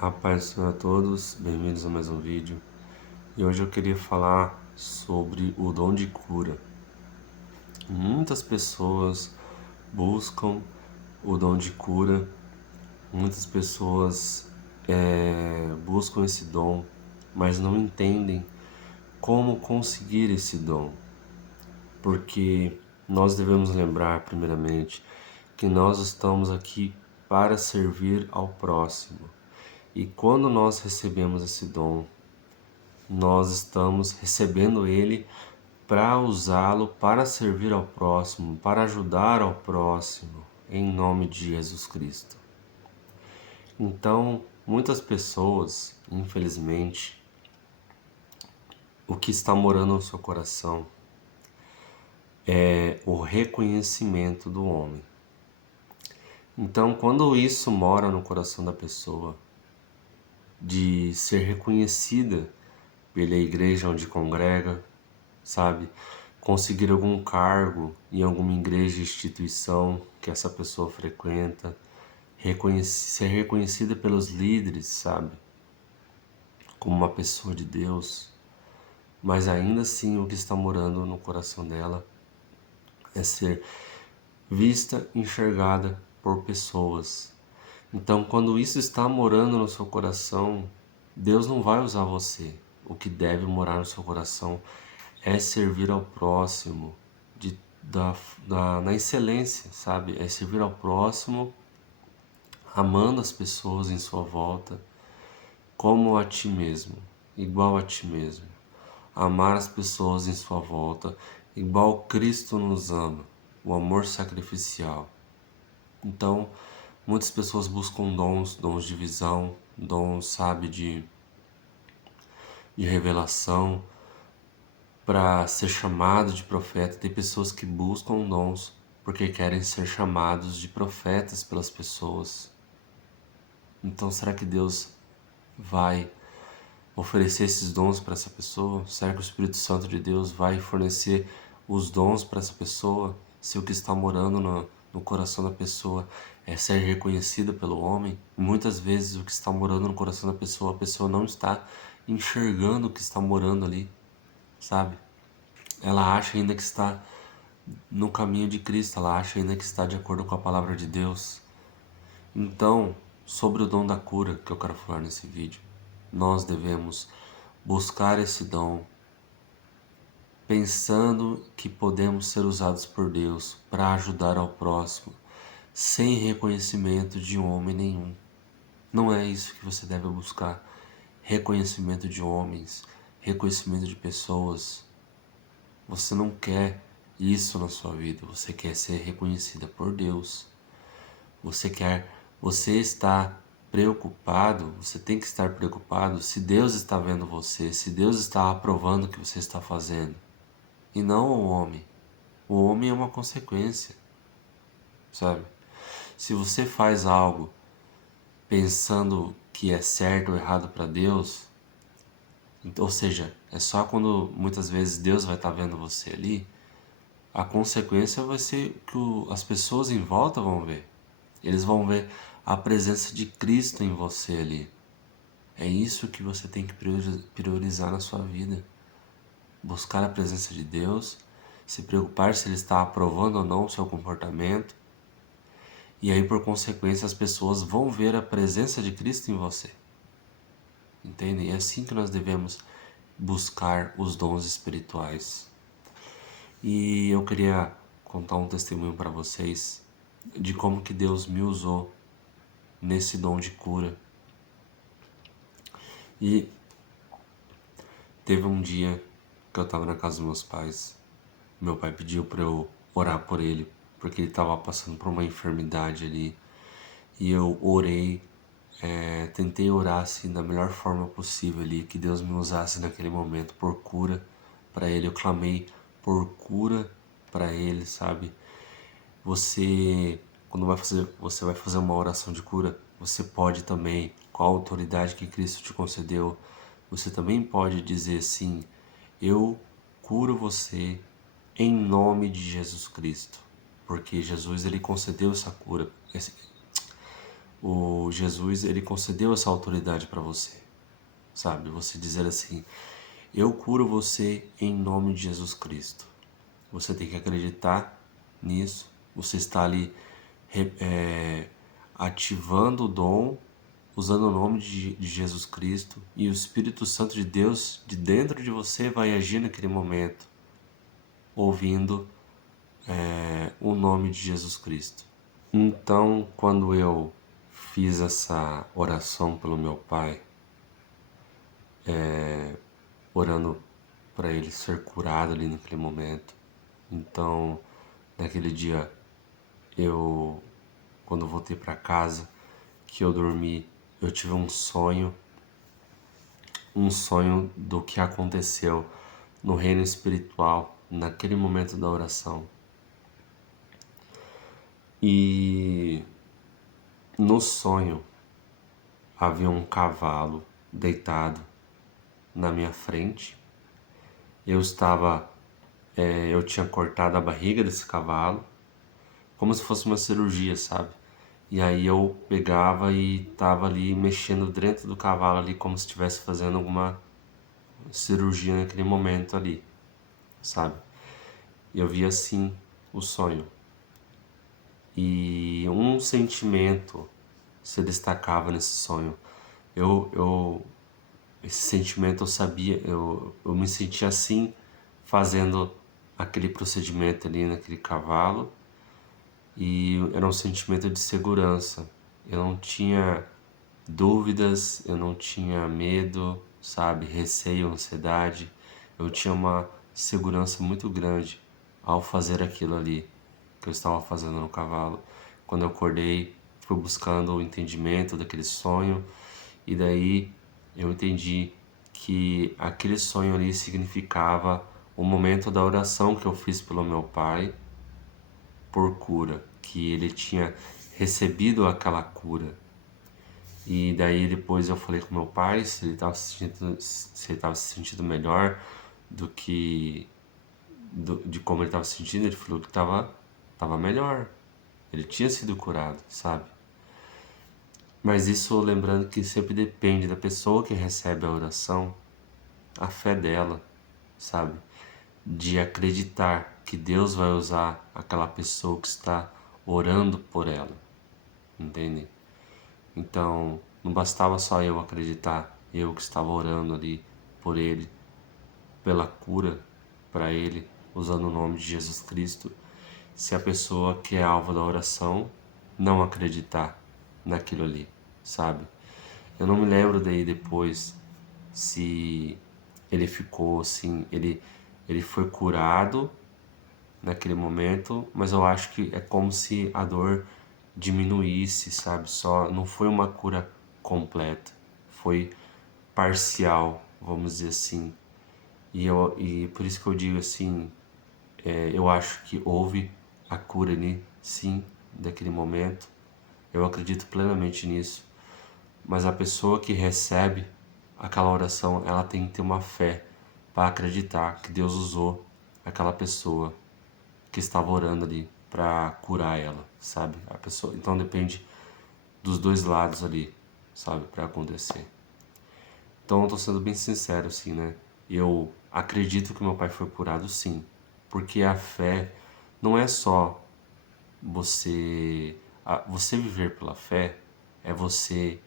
A paz do Senhor a todos, bem-vindos a mais um vídeo. E hoje eu queria falar sobre o dom de cura. Muitas pessoas buscam o dom de cura, muitas pessoas buscam esse dom, mas não entendem como conseguir esse dom. Porque nós devemos lembrar, primeiramente, que nós estamos aqui para servir ao próximo. E quando nós recebemos esse dom, nós estamos recebendo ele para usá-lo para servir ao próximo, para ajudar ao próximo, em nome de Jesus Cristo. Então, muitas pessoas, infelizmente, o que está morando no seu coração é o reconhecimento do homem. Então, quando isso mora no coração da pessoa, de ser reconhecida pela igreja onde congrega, sabe? Conseguir algum cargo em alguma igreja, instituição que essa pessoa frequenta, ser reconhecida pelos líderes, sabe? Como uma pessoa de Deus, mas ainda assim o que está morando no coração dela é ser vista, enxergada por pessoas. Então, quando isso está morando no seu coração, Deus não vai usar você. O que deve morar no seu coração é servir ao próximo na excelência, sabe? É servir ao próximo, amando as pessoas em sua volta, como a ti mesmo, igual a ti mesmo. Amar as pessoas em sua volta, igual Cristo nos ama, o amor sacrificial. Então, muitas pessoas buscam dons de visão, dons, sabe, de revelação, para ser chamado de profeta. Tem pessoas que buscam dons porque querem ser chamados de profetas pelas pessoas. Então, será que Deus vai oferecer esses dons para essa pessoa? Será que o Espírito Santo de Deus vai fornecer os dons para essa pessoa? Se o que está morando no coração da pessoa é ser reconhecida pelo homem? Muitas vezes o que está morando no coração da pessoa, a pessoa não está enxergando o que está morando ali, sabe? Ela acha ainda que está no caminho de Cristo, ela acha ainda que está de acordo com a palavra de Deus. Então, sobre o dom da cura que eu quero falar nesse vídeo, nós devemos buscar esse dom pensando que podemos ser usados por Deus para ajudar ao próximo, sem reconhecimento de homem nenhum. Não é isso que você deve buscar. Reconhecimento de homens, reconhecimento de pessoas. Você não quer isso na sua vida, você quer ser reconhecida por Deus. Você está preocupado, você tem que estar preocupado se Deus está vendo você, se Deus está aprovando o que você está fazendo, e não o homem. O homem é uma consequência, sabe? Se você faz algo pensando que é certo ou errado para Deus, ou seja, é só quando muitas vezes Deus vai estar vendo você ali, a consequência vai ser que as pessoas em volta vão ver. Eles vão ver a presença de Cristo em você ali. É isso que você tem que priorizar na sua vida. Buscar a presença de Deus, se preocupar se Ele está aprovando ou não o seu comportamento. E aí, por consequência, as pessoas vão ver a presença de Cristo em você. Entende? E é assim que nós devemos buscar os dons espirituais. E eu queria contar um testemunho para vocês de como que Deus me usou nesse dom de cura. E teve um dia que eu estava na casa dos meus pais. Meu pai pediu para eu orar por ele, porque ele estava passando por uma enfermidade ali. E eu orei, tentei orar assim da melhor forma possível ali, que Deus me usasse naquele momento por cura para ele. Eu clamei por cura para ele, sabe? Você vai fazer uma oração de cura, você pode também, com a autoridade que Cristo te concedeu, você também pode dizer assim: eu curo você em nome de Jesus Cristo, porque Jesus ele concedeu essa cura. o Jesus, ele concedeu essa autoridade para você, sabe? Você dizer assim: eu curo você em nome de Jesus Cristo. Você tem que acreditar nisso. Você está ali ativando o dom, usando o nome de Jesus Cristo, e o Espírito Santo de Deus de dentro de você vai agir naquele momento, ouvindo o nome de Jesus Cristo. Então, quando eu fiz essa oração pelo meu pai, orando para ele ser curado ali naquele momento, então, naquele dia, quando eu voltei para casa, que eu dormi, eu tive um sonho do que aconteceu no reino espiritual, naquele momento da oração. E no sonho havia um cavalo deitado na minha frente. Eu tinha cortado a barriga desse cavalo, como se fosse uma cirurgia, sabe? E aí eu pegava e tava ali mexendo dentro do cavalo ali, como se estivesse fazendo alguma cirurgia naquele momento ali, sabe? E eu via assim o sonho. E um sentimento se destacava nesse sonho. Esse sentimento eu sabia, eu me sentia assim, fazendo aquele procedimento ali naquele cavalo, e era um sentimento de segurança. Eu não tinha dúvidas, eu não tinha medo, sabe, receio, ansiedade. Eu tinha uma segurança muito grande ao fazer aquilo ali que eu estava fazendo no cavalo. Quando eu acordei, fui buscando o entendimento daquele sonho, e daí eu entendi que aquele sonho ali significava o momento da oração que eu fiz pelo meu pai por cura, que ele tinha recebido aquela cura. E daí depois eu falei com meu pai se ele estava se sentindo melhor do que de como ele estava se sentindo. Ele falou que estava melhor. Ele tinha sido curado, sabe? Mas isso lembrando que sempre depende da pessoa que recebe a oração, a fé dela, sabe? De acreditar que Deus vai usar aquela pessoa que está orando por ela, entende? Então, não bastava só eu acreditar, eu que estava orando ali por ele, pela cura para ele, usando o nome de Jesus Cristo, se a pessoa que é alvo da oração não acreditar naquilo ali, sabe? Eu não me lembro daí depois se ele ficou assim, ele foi curado naquele momento, mas eu acho que é como se a dor diminuísse, sabe? Só não foi uma cura completa, foi parcial, vamos dizer assim. E por isso que eu digo assim, eu acho que houve a cura ali, sim, daquele momento. Eu acredito plenamente nisso. Mas a pessoa que recebe aquela oração, ela tem que ter uma fé para acreditar que Deus usou aquela pessoa que estava orando ali para curar ela, sabe? A pessoa, então depende dos dois lados ali, sabe, para acontecer. Então eu tô sendo bem sincero assim, né? Eu acredito que meu pai foi curado, sim, porque a fé não é só você viver pela fé, é você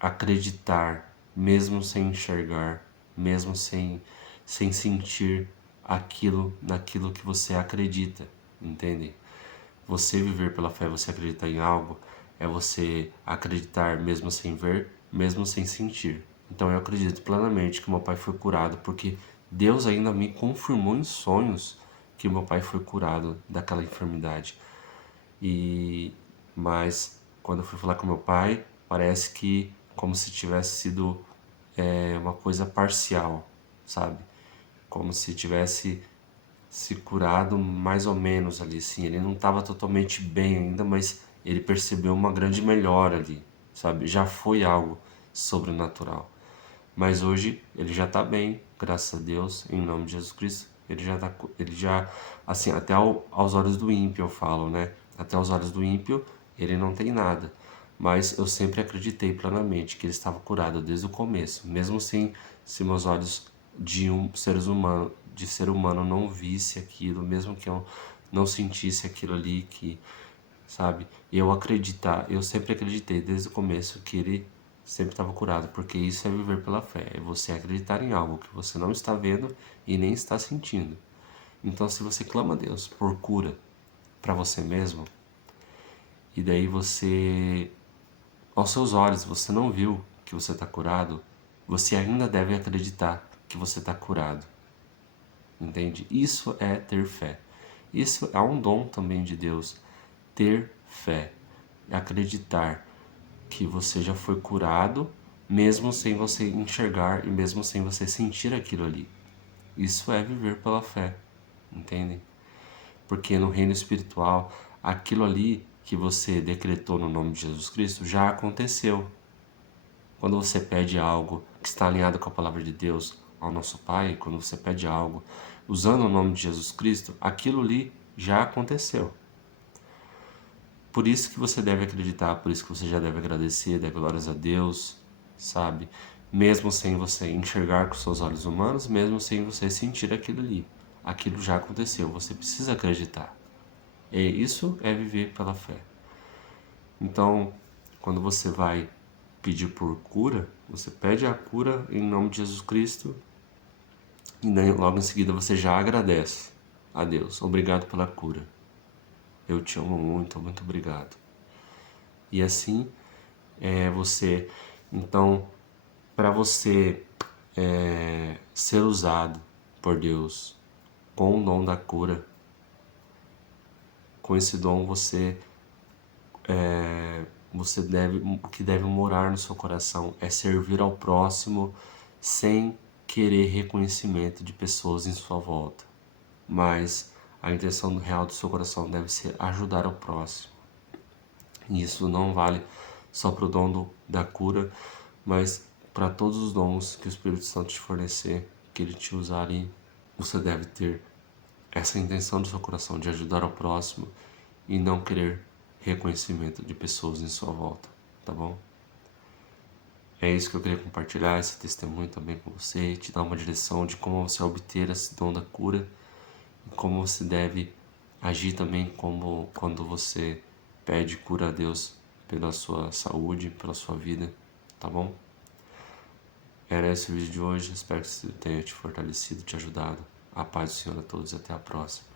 acreditar mesmo sem enxergar, mesmo sem sentir aquilo naquilo que você acredita, entende? Você viver pela fé, você acreditar em algo, é você acreditar mesmo sem ver, mesmo sem sentir. Então eu acredito plenamente que meu pai foi curado, porque Deus ainda me confirmou em sonhos que meu pai foi curado daquela enfermidade. E mas quando eu fui falar com meu pai, parece que como se tivesse sido uma coisa parcial, sabe? Como se tivesse se curado mais ou menos ali, sim. Ele não estava totalmente bem ainda, mas ele percebeu uma grande melhora ali, sabe? Já foi algo sobrenatural. Mas hoje ele já está bem, graças a Deus, em nome de Jesus Cristo. Ele já, assim, até aos olhos do ímpio eu falo, né? Até aos olhos do ímpio, ele não tem nada. Mas eu sempre acreditei plenamente que ele estava curado desde o começo, mesmo sem se meus olhos de ser humano não visse aquilo, mesmo que eu não sentisse aquilo ali, que, sabe? Eu sempre acreditei desde o começo que ele sempre estava curado, porque isso é viver pela fé, é você acreditar em algo que você não está vendo e nem está sentindo. Então, se você clama a Deus por cura para você mesmo, e daí você, aos seus olhos, você não viu que você está curado, você ainda deve acreditar que você está curado. Entende? Isso é ter fé. Isso é um dom também de Deus. Ter fé. Acreditar que você já foi curado, mesmo sem você enxergar e mesmo sem você sentir aquilo ali. Isso é viver pela fé. Entendem? Porque no reino espiritual, aquilo ali que você decretou no nome de Jesus Cristo já aconteceu. Quando você pede algo que está alinhado com a palavra de Deus ao nosso Pai, quando você pede algo usando o nome de Jesus Cristo, aquilo ali já aconteceu. Por isso que você deve acreditar, por isso que você já deve agradecer, deve glórias a Deus, sabe? Mesmo sem você enxergar com seus olhos humanos, mesmo sem você sentir aquilo ali. Aquilo já aconteceu, você precisa acreditar. E isso é viver pela fé. Então, quando você vai pedir por cura, você pede a cura em nome de Jesus Cristo e daí, logo em seguida você já agradece a Deus. Obrigado pela cura. Eu te amo muito, muito obrigado. E assim você, então, para você ser usado por Deus com o dom da cura, com esse dom o que deve morar no seu coração é servir ao próximo sem querer reconhecimento de pessoas em sua volta. Mas a intenção real do seu coração deve ser ajudar ao próximo. E isso não vale só para o dom da cura, mas para todos os dons que o Espírito Santo te fornecer, que ele te usar ali, você deve ter essa intenção do seu coração de ajudar ao próximo e não querer reconhecimento de pessoas em sua volta, tá bom? É isso que eu queria compartilhar, esse testemunho também com você, te dar uma direção de como você obter esse dom da cura e como você deve agir também como quando você pede cura a Deus pela sua saúde, pela sua vida, tá bom? Era esse o vídeo de hoje, espero que isso tenha te fortalecido, te ajudado. A paz do Senhor a todos e até a próxima.